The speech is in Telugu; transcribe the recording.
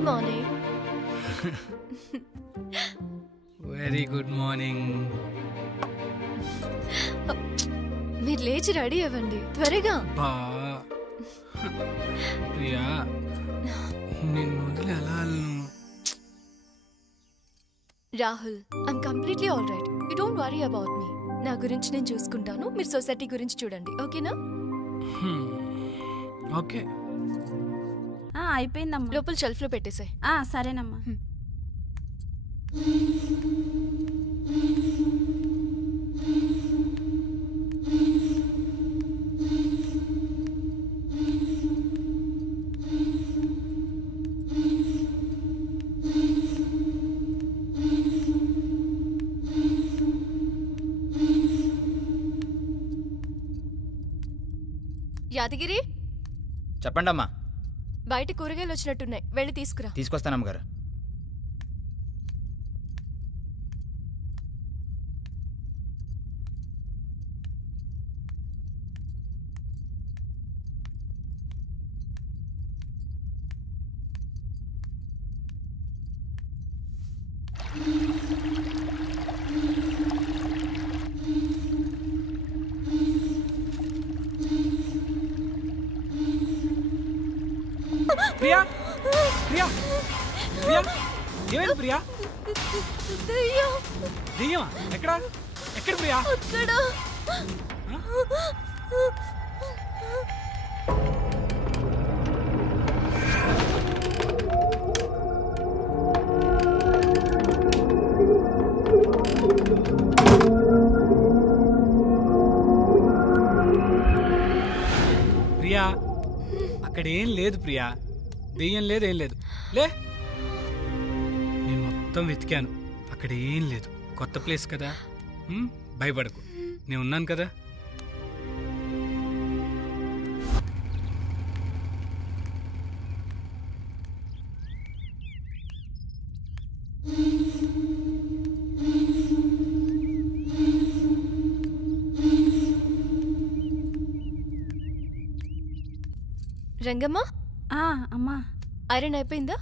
Good morning. Very good morning. మీరు లేచి రెడీ అవ్వండి త్వరగా. ప్రియా నిన్ను వదిలి ఎలా Rahul, I'm completely all right. You don't worry about me. నా గురించి నేను చూసుకుంటాను, మీరు సొసైటీ గురించి చూడండి. ఓకేనా? ఓకే. అయిపోయిందమ్మా. లోపల షెల్ఫ్ లో పెట్టేసాయి. సరేనమ్మా. యాదగిరి, చెప్పండి అమ్మా. బయట కూరగాయలు వచ్చినట్టున్నాయి, వెళ్ళి తీసుకురా. తీసుకొస్తానమ్మగారు. ప్రియా ప్రియా ప్రియా ఏమైంది ప్రియా? దెయ్యమా? ఎక్కడ ఎక్కడ ప్రియా? ప్రియా అక్కడ ఏం లేదు ప్రియా, దెయ్యం లేదు, ఏం లేదు. లే, నేను మొత్తం వెతికాను, అక్కడ ఏం లేదు. కొత్త ప్లేస్ కదా, భయపడకు, నేను ఉన్నాను కదా. రంగమ్మ, అమ్మా ఐరన్ అయిపోయిందా?